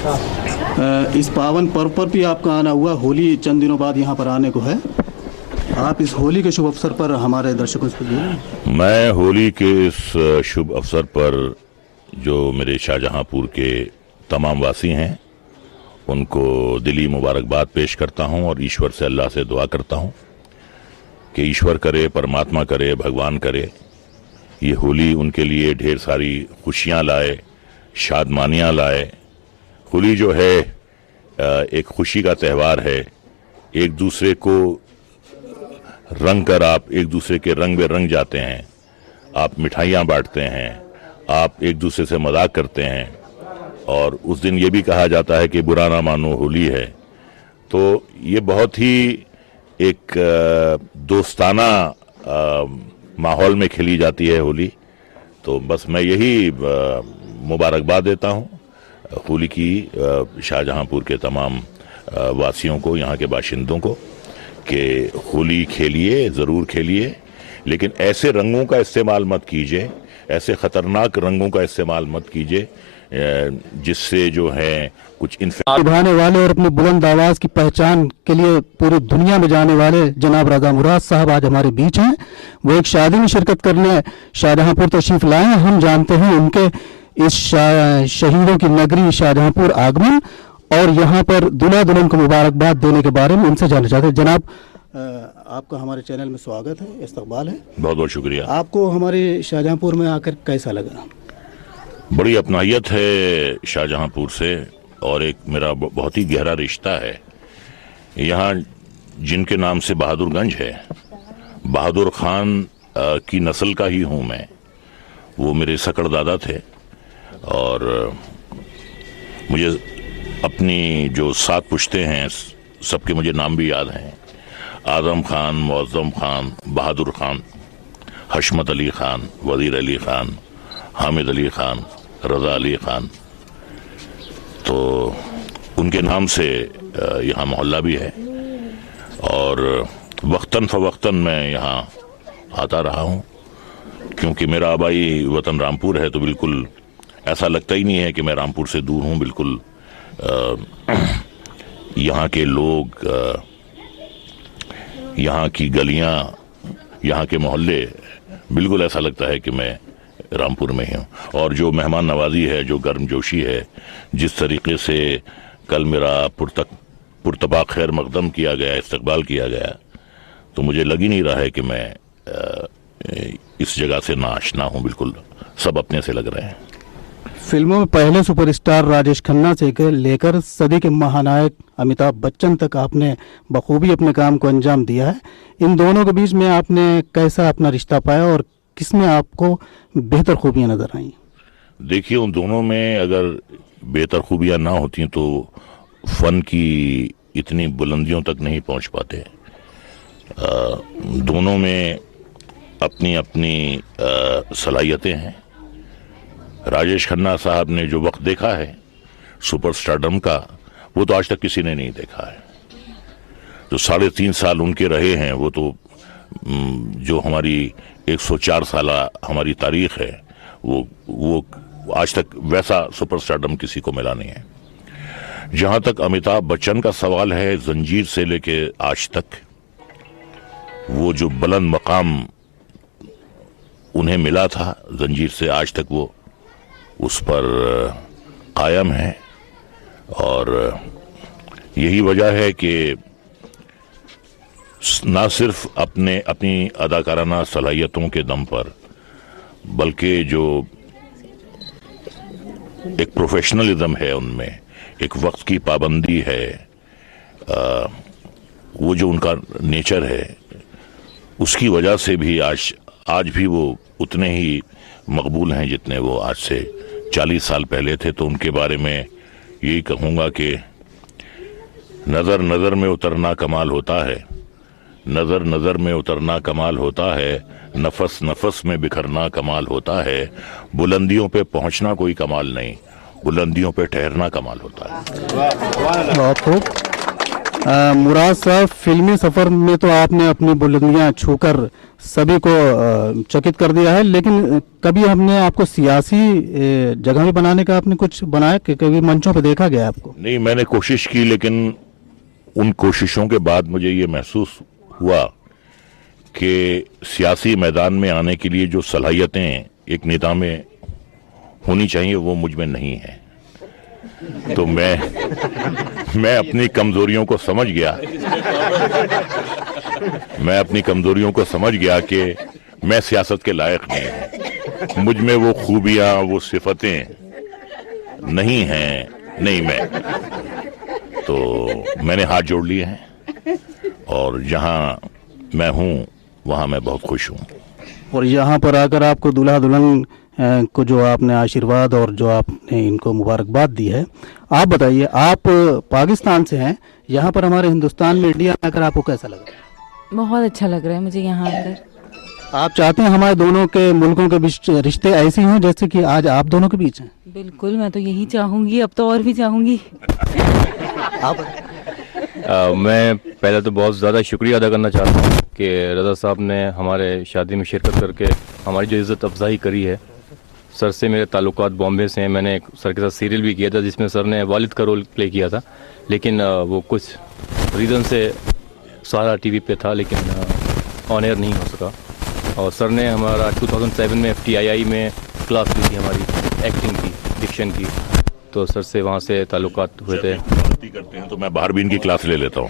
इस पावन पर्व पर भी आपका आना हुआ, होली चंद दिनों बाद यहाँ पर आने को है। आप इस होली के शुभ अवसर पर हमारे दर्शकों से बोलें। मैं होली के इस शुभ अवसर पर जो मेरे शाहजहांपुर के तमाम वासी हैं उनको दिली मुबारकबाद पेश करता हूं और ईश्वर से, अल्लाह से दुआ करता हूं कि ईश्वर करे, परमात्मा करे, भगवान करे, ये होली उनके लिए ढेर सारी खुशियां लाए, शादमानियां लाए। होली जो है एक खुशी का त्यौहार है। एक दूसरे को रंग कर आप एक दूसरे के रंग में रंग जाते हैं, आप मिठाइयाँ बांटते हैं, आप एक दूसरे से मजाक करते हैं और उस दिन ये भी कहा जाता है कि बुरा ना मानो होली है। तो ये बहुत ही एक दोस्ताना माहौल में खेली जाती है होली। तो बस मैं यही मुबारकबाद देता हूँ होली की शाहजहांपुर के तमाम वासियों को, यहाँ के बाशिंदों को, कि होली खेलिए, ज़रूर खेलिए, लेकिन ऐसे रंगों का इस्तेमाल मत कीजिए, ऐसे ख़तरनाक रंगों का इस्तेमाल मत कीजिए जिससे जो है कुछ निभाने वाले और अपनी बुलंद आवाज की पहचान के लिए पूरी दुनिया में जाने वाले जनाब रज़ा मुराद साहब आज हमारे बीच हैं। वो एक शादी में शिरकत करने शाहजहांपुर तशरीफ लाए हैं। हम जानते हैं उनके इस शहीदों की नगरी शाहजहांपुर आगमन और यहाँ पर दूल्हा दुल्हन को मुबारकबाद देने के बारे में उनसे जानना चाहते हैं। जनाब, आपका हमारे चैनल में स्वागत है, इस्तकबाल है। बहुत बहुत शुक्रिया। आपको हमारे शाहजहांपुर में आकर कैसा लगा? बड़ी अपनाहियत है शाहजहांपुर से और एक मेरा बहुत ही गहरा रिश्ता है। यहाँ जिनके नाम से बहादुरगंज है, बहादुर खान की नस्ल का ही हूँ मैं। वो मेरे सकड़ दादा थे और मुझे अपनी जो 7 पुश्ते हैं सबके मुझे नाम भी याद हैं। आजम खान, मुअज़्ज़म खान, बहादुर खान, हशमत अली खान, वज़ीर अली खान, हामिद अली खान, रज़ा अली खान। तो उनके नाम से यहाँ मोहल्ला भी है और वक्तन फ़वक्तन मैं यहाँ आता रहा हूँ, क्योंकि मेरा आबाई वतन रामपुर है। तो बिल्कुल ऐसा लगता ही नहीं है कि मैं रामपुर से दूर हूँ। बिल्कुल यहाँ के लोग, यहाँ की गलियाँ, यहाँ के मोहल्ले, बिल्कुल ऐसा लगता है कि मैं रामपुर में ही हूँ। और जो मेहमान नवाजी है, जो गर्मजोशी है, जिस तरीके से कल मेरा पुरतबा खैर मकदम किया गया, इस्तकबाल किया गया, तो मुझे लग ही नहीं रहा है कि मैं इस जगह से नाआशना हूँ। बिल्कुल सब अपने से लग रहे हैं। फिल्मों में पहले सुपरस्टार राजेश खन्ना से लेकर सदी के महानायक अमिताभ बच्चन तक आपने बखूबी अपने काम को अंजाम दिया है। इन दोनों के बीच में आपने कैसा अपना रिश्ता पाया और किसमें आपको बेहतर खूबियां नजर आई? देखिए, उन दोनों में अगर बेहतर खूबियां ना होती तो फन की इतनी बुलंदियों तक नहीं पहुंच पाते। दोनों में अपनी अपनी सलाहियतें हैं। राजेश खन्ना साहब ने जो वक्त देखा है सुपरस्टारडम का, वो तो आज तक किसी ने नहीं देखा है। जो 3.5 साल उनके रहे हैं, वो तो जो हमारी 104 साल हमारी तारीख है, वो आज तक वैसा सुपरस्टारडम किसी को मिला नहीं है। जहां तक अमिताभ बच्चन का सवाल है, जंजीर से लेके आज तक वो जो बुलंद मकाम उन्हें मिला था, जंजीर से आज तक वो उस पर कायम है। और यही वजह है कि ना सिर्फ अपनी अदाकाराना सलाहियतों के दम पर, बल्कि जो एक प्रोफेशनलिज्म है उनमें, एक वक्त की पाबंदी है, वो जो उनका नेचर है, उसकी वजह से भी आज भी वो उतने ही मकबूल हैं जितने वो आज से 40 साल पहले थे। तो उनके बारे में यही कहूँगा कि नज़र नज़र में उतरना कमाल होता है, नज़र नज़र में उतरना कमाल होता है, नफस नफस में बिखरना कमाल होता है। बुलंदियों पे पहुंचना कोई कमाल नहीं, बुलंदियों पे ठहरना कमाल होता है। बहुत खूब। मुराद साहब, फिल्मी सफर में तो आपने अपनी बुलंदियां छूकर सभी को चकित कर दिया है, लेकिन कभी हमने आपको सियासी जगह में बनाने का आपने कुछ बनाया कि कभी मंचों पे देखा गया आपको? नहीं, मैंने कोशिश की, लेकिन उन कोशिशों के बाद मुझे ये महसूस हुआ कि सियासी मैदान में आने के लिए जो सलाहियतें एक नेता में होनी चाहिए वो मुझ में नहीं है। तो मैं अपनी कमजोरियों को समझ गया। मैं अपनी कमजोरियों को समझ गया कि मैं सियासत के लायक नहीं हूं। मुझ में वो खूबियां, वो सिफतें नहीं हैं, नहीं मैं। तो मैंने हाथ जोड़ लिए हैं और जहां मैं हूं वहां मैं बहुत खुश हूं। और यहाँ पर आकर आपको दूल्हा दुल्हन को जो आपने आशीर्वाद और जो आपने इनको मुबारकबाद दी है, आप बताइए, आप पाकिस्तान से हैं, यहाँ पर हमारे हिंदुस्तान में, इंडिया में आकर आपको कैसा लगा? बहुत अच्छा लग रहा है मुझे यहाँ आकर। आप चाहते हैं हमारे दोनों के मुल्कों के बीच रिश्ते ऐसे हों जैसे कि आज आप दोनों के बीच हैं? बिल्कुल, मैं तो यही चाहूँगी, अब तो और भी चाहूँगी। आप मैं पहले तो बहुत ज़्यादा शुक्रिया अदा करना चाहता हूँ कि रज़ा साहब ने हमारे शादी में शिरकत करके हमारी जो इज़्ज़त अफजाई करी है। सर से मेरे ताल्लुकात बॉम्बे से हैं। मैंने सर के साथ सीरियल भी किया था जिसमें सर ने वालिद का रोल प्ले किया था, लेकिन वो कुछ रीज़न से सारा टीवी पे था, लेकिन ऑन एयर नहीं हो सका। और सर ने हमारा 2007 में FTII में क्लास ली थी हमारी एक्टिंग की, डिक्शन की, तो सर से वहाँ से ताल्लुकात हुए थे। गलती करते हैं तो मैं बाहर भी इनकी क्लास ले लेता हूँ।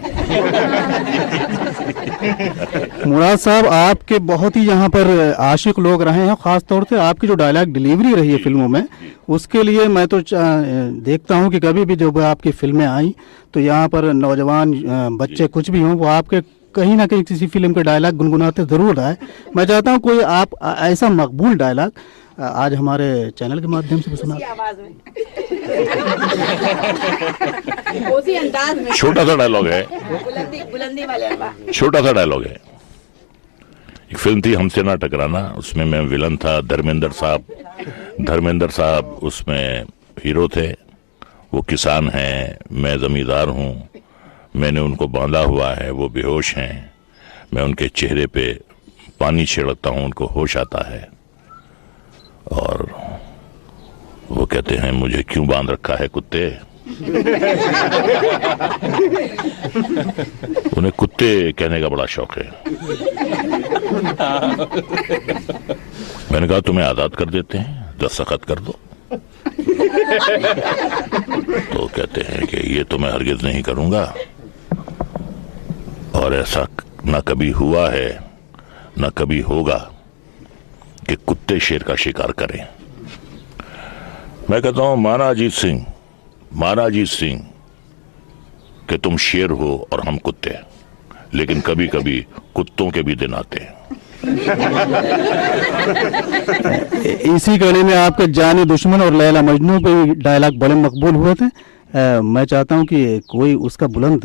मुराद साहब, आपके बहुत ही यहाँ पर आशिक लोग रहे हैं, ख़ास तौर से आपकी जो डायलॉग डिलीवरी रही है फिल्मों में, उसके लिए मैं तो देखता हूँ कि कभी भी जब आपकी फिल्में आई तो यहाँ पर नौजवान बच्चे कुछ भी हों, वो आपके कहीं ना कहीं किसी फिल्म के डायलॉग गुनगुनाते ज़रूर आए। मैं चाहता हूँ कोई आप ऐसा मकबूल डायलॉग आज हमारे चैनल के माध्यम से सुना। उसी अंदाज में छोटा सा डायलॉग है, बुलंदी वाले छोटा सा डायलॉग है। एक फिल्म थी हमसे ना टकराना, उसमें मैं विलन था। धर्मेंद्र साहब उसमें हीरो थे। वो किसान हैं, मैं जमींदार हूँ। मैंने उनको बांधा हुआ है, वो बेहोश हैं। मैं उनके चेहरे पे पानी छिड़कता हूँ, उनको होश आता है और वो कहते हैं मुझे क्यों बांध रखा है कुत्ते। उन्हें कुत्ते कहने का बड़ा शौक है। मैंने कहा तुम्हें आज़ाद कर देते हैं, दस्तखत कर दो। तो कहते हैं कि ये तो मैं हरगिज नहीं करूंगा और ऐसा न कभी हुआ है न कभी होगा कि कुत्ते शेर का शिकार करें। मैं कहता हूं माना अजीत सिंह कि तुम शेर हो और हम कुत्ते, लेकिन कभी कभी कुत्तों के भी दिन आते हैं। इसी कड़ी में आपके जानी दुश्मन और लैला मजनू पे डायलॉग बड़े मकबूल हुए थे। मैं चाहता हूं कि कोई उसका बुलंद।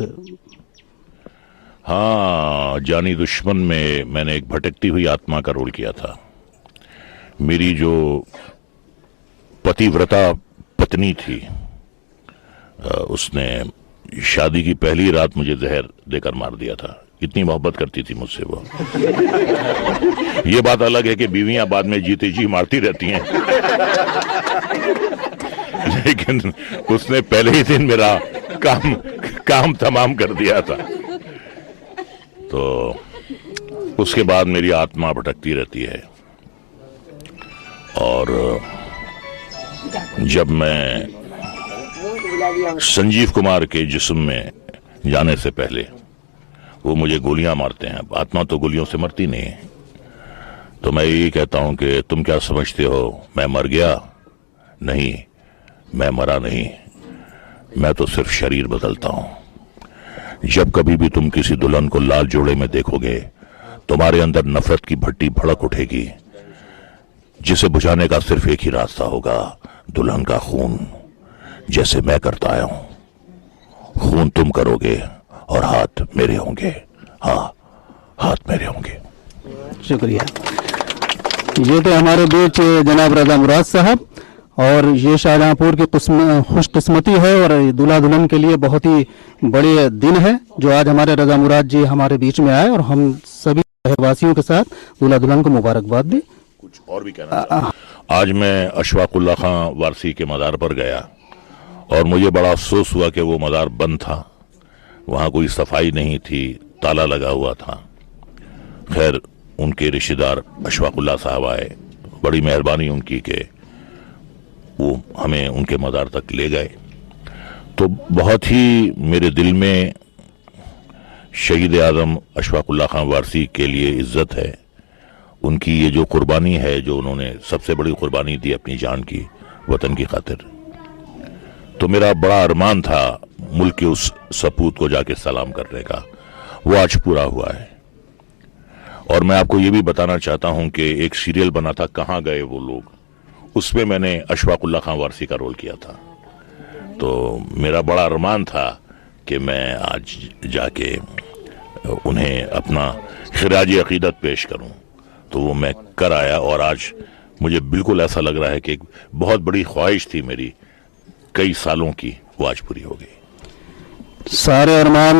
हाँ, जानी दुश्मन में मैंने एक भटकती हुई आत्मा का रोल किया था। मेरी जो पतिव्रता पत्नी थी, उसने शादी की पहली रात मुझे जहर देकर मार दिया था। इतनी मोहब्बत करती थी मुझसे वो। ये बात अलग है कि बीवियां बाद में जीते जी मारती रहती हैं, लेकिन उसने पहले ही दिन मेरा काम तमाम कर दिया था। तो उसके बाद मेरी आत्मा भटकती रहती है। और जब मैं संजीव कुमार के जिस्म में जाने से पहले वो मुझे गोलियां मारते हैं, आत्मा तो गोलियों से मरती नहीं है, तो मैं यही कहता हूं कि तुम क्या समझते हो मैं मर गया? नहीं, मैं मरा नहीं, मैं तो सिर्फ शरीर बदलता हूं। जब कभी भी तुम किसी दुल्हन को लाल जोड़े में देखोगे, तुम्हारे अंदर नफरत की भट्टी भड़क उठेगी, जिसे बुझाने का सिर्फ एक ही रास्ता होगा, दुल्हन का खून। जैसे मैं करता आया हूं, खून तुम करोगे और हाथ मेरे होंगे। हाँ, हाथ मेरे होंगे। शुक्रिया। ये तो हमारे बीच जनाब रज़ा मुराद साहब। और ये शाहजहाँपुर की खुशकिस्मती है और दूल्हा दुल्हन के लिए बहुत ही बड़े दिन है जो आज हमारे रजा मुराद जी हमारे बीच में आए और हम सभी शहरवासियों के साथ दूल्हा दुल्हन को मुबारकबाद दी। कुछ और भी कहना चाहता हूं। आज मैं अशफाकुल्ला खां वारसी के मज़ार पर गया और मुझे बड़ा अफसोस हुआ कि वो मज़ार बंद था, वहाँ कोई सफाई नहीं थी, ताला लगा हुआ था। खैर उनके रिश्तेदार अशफाकुल्ला साहब आए, बड़ी मेहरबानी उनकी कि वो हमें उनके मज़ार तक ले गए। तो बहुत ही मेरे दिल में शहीद आज़म अशफाकुल्ला खां वारसी के लिए इज्जत है। उनकी ये जो कुर्बानी है, जो उन्होंने सबसे बड़ी कुर्बानी दी अपनी जान की वतन की खातिर, तो मेरा बड़ा अरमान था मुल्क के उस सपूत को जाके सलाम करने का, वो आज पूरा हुआ है। और मैं आपको ये भी बताना चाहता हूं कि एक सीरियल बना था कहाँ गए वो लोग, उसमें मैंने अशफाकुल्ला खां वारसी का रोल किया था। तो मेरा बड़ा अरमान था कि मैं आज जाके उन्हें अपना खिराज अकीदत पेश करूं, तो वो मैं कर आया और आज मुझे बिल्कुल ऐसा लग रहा है कि एक बहुत बड़ी ख्वाहिश थी मेरी कई सालों की, वो आज पूरी हो गई। सारे अरमान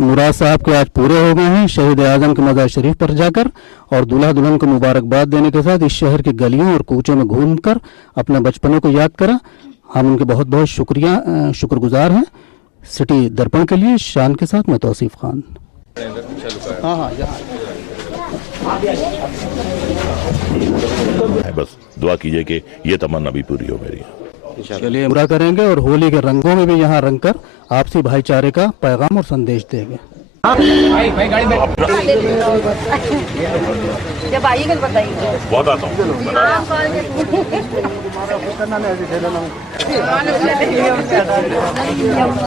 मुराद साहब के आज पूरे हो गए हैं शहीद आजम के मज़ार शरीफ पर जाकर, और दूल्हा दुल्हन को मुबारकबाद देने के साथ इस शहर की गलियों और कूचों में घूमकर अपने बचपनों को याद करा। हम उनके बहुत बहुत शुक्रगुजार हैं। सिटी दर्पण के लिए शान के साथ मैं तौसीफ खान। हाँ, बस दुआ कीजिए कि ये तमन्ना भी पूरी हो मेरी। चलिए पूरा करेंगे और होली के रंगों में भी यहाँ रंग कर आपसी भाईचारे का पैगाम और संदेश देंगे। जब आइएगा तो बताइए। बहुत आता हूँ।